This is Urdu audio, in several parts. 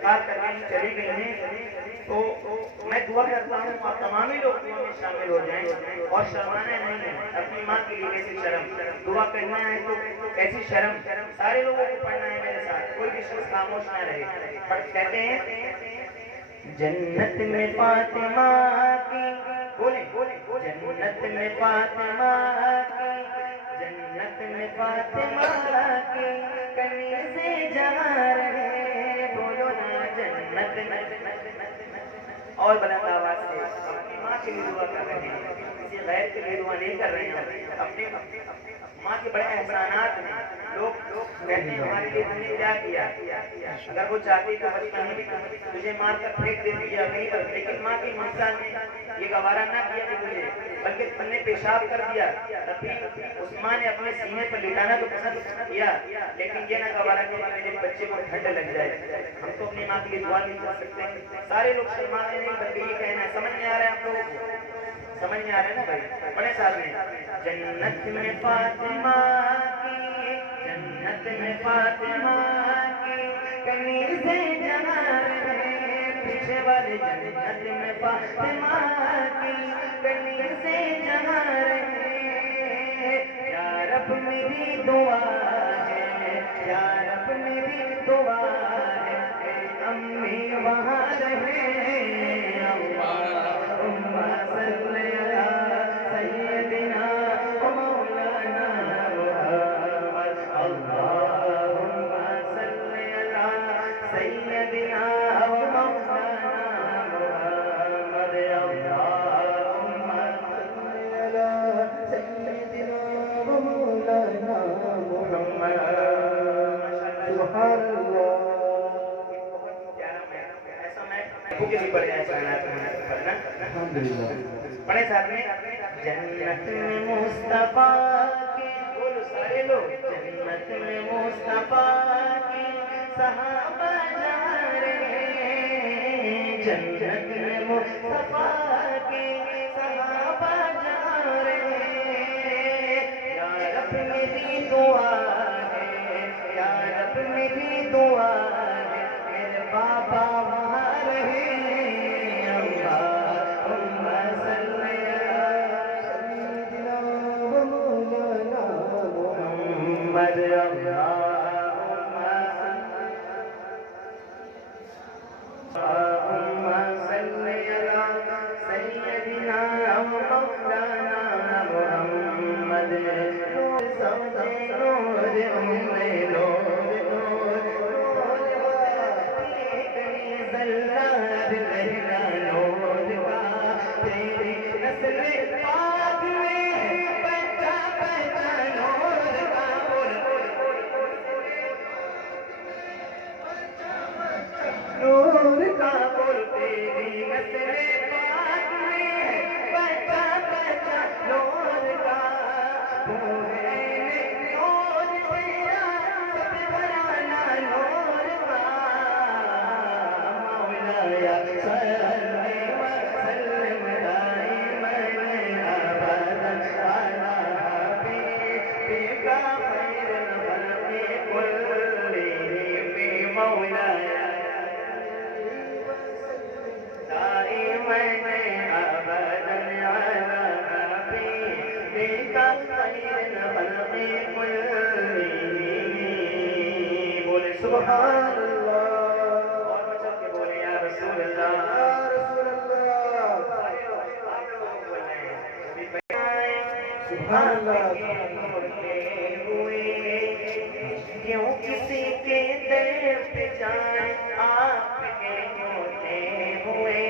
انتقال کر کے چلی گئی ہیں، تو میں دعا کرتا ہوں آپ تمام لوگ دعا میں شامل ہو جائیں اور شرمانا نہیں ہے اپنی ماں کے لیے ایسی شرم دعا کرنا ہے تو ایسی شرم سارے لوگوں کو پڑھنا ہے میرے ساتھ، کوئی بھی شخص خاموش نہ رہے۔ کہتے ہیں جنت میں فاطمہ کی، بولیں جنت میں فاطمہ کی، جنت میں فاطمہ کی کنیزے جہاں رہے، بولو نا جنت میں، اور بلند آواز سے اپنی ماں کے لیے دعا کر رہے ہیں، کسی غیر کے لیے دعا نہیں کر رہے ہیں، اپنے ماں کے بڑے احسانات ہیں۔ لوگ کہتے ہیں ہمارے لیے تم نے کیا کیا، اگر وہ چاہتی تو بچپن میں تجھے مار کر پھینک دیتی یا نہیں کرتی، لیکن ماں کی ممتا نے یہ گوارا نہ کیا کہ تجھے، بلکہ تم نے پیشاب کر دیا، تب بھی اس ماں نے اپنے سینے پر لٹانا تو پسند کیا، لیکن یہ نہ گوارا کہ میرے بچے کو ٹھنڈ لگ جائے۔ ہم تو اپنی ماں کے لیے دعا نہیں کر سکتے، سارے لوگ شرماتے نہیں بلکہ یہ کہنا ہے، سمجھ میں آ رہا ہے آپ لوگوں کو، سمجھ میں آ رہا ہے نا بھائی، بڑے ساتھ میں جنت میں فاطمہ کی، جنت میں فاطمہ کی کنیزے جہاں رہے، پیچھے والے جنت میں فاطمہ کی کنیزے جہاں رہے، یا رب میری دعا ہے، یا رب میری دعا ہے اے امی وہاں رہے، اللہم صلی علی سیدنا و مولانا محمد، اللہم صلی علی سیدنا و مولانا محمد، اللہم صلی علی سیدنا و مولانا محمد، سبحان اللہ۔ کے لیے بڑے احسانات کرنا بڑے ساتھ میں جنت میں مصطفیٰ کی، بولو سارے لوگ جنت میں مصطفیٰ کی صحابہ جا رہے، جنت میں مصطفیٰ کی صحابہ جا رہے، یا رب میری دعا ہے، یا رب میری دعا ہے میرے بابا وہاں رہے، اللہم صلی علی سیدنا و مولانا محمد، اللہم صلی علی سیدنا و مولانا محمد، نور سمجھے نور امے نور نور نور زلال لہلا نور کا، تیری نسل پاک میں بچہ بچہ نور کا، نور کا بول، تیری نسل پاک میں بچہ بچہ نور کا، پورے نور تیرا سب گھرانہ نور کا، مولایا صلی وسلم دائما ابدا علی حبیبک خیر الخلق کلہم، مولایا دائما ابدا علی حبیبک خیر الخلق کلہم، بولے سبحان اللہ، اور بچہ کے بولے یا رسول اللہ، یا رسول اللہ، سبحان اللہ، کیوں کسی کے در پہ جائیں آپ کے ہوتے ہوئے،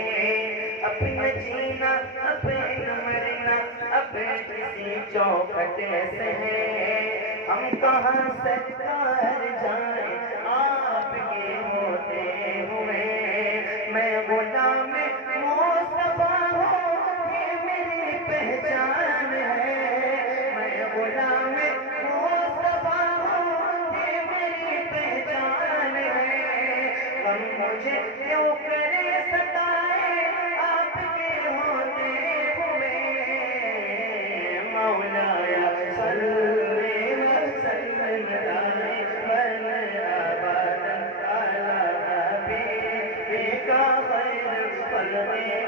اپنا جینا اپنا مرنا اپنے کسی چوکھٹ سے ہے، ہم کہاں سرکار جائیں آپ کے ہوتے ہوئے، میں غلام مصطفیٰ ہوں یہ میری پہچان ہے، میں غلام مصطفیٰ ہوں یہ میری پہچان ہے، غم مجھے کیوں کرے ستائے آپ کے ہوتے ہوئے، مولایا صلی وسلم دائما ابدا علی پل میں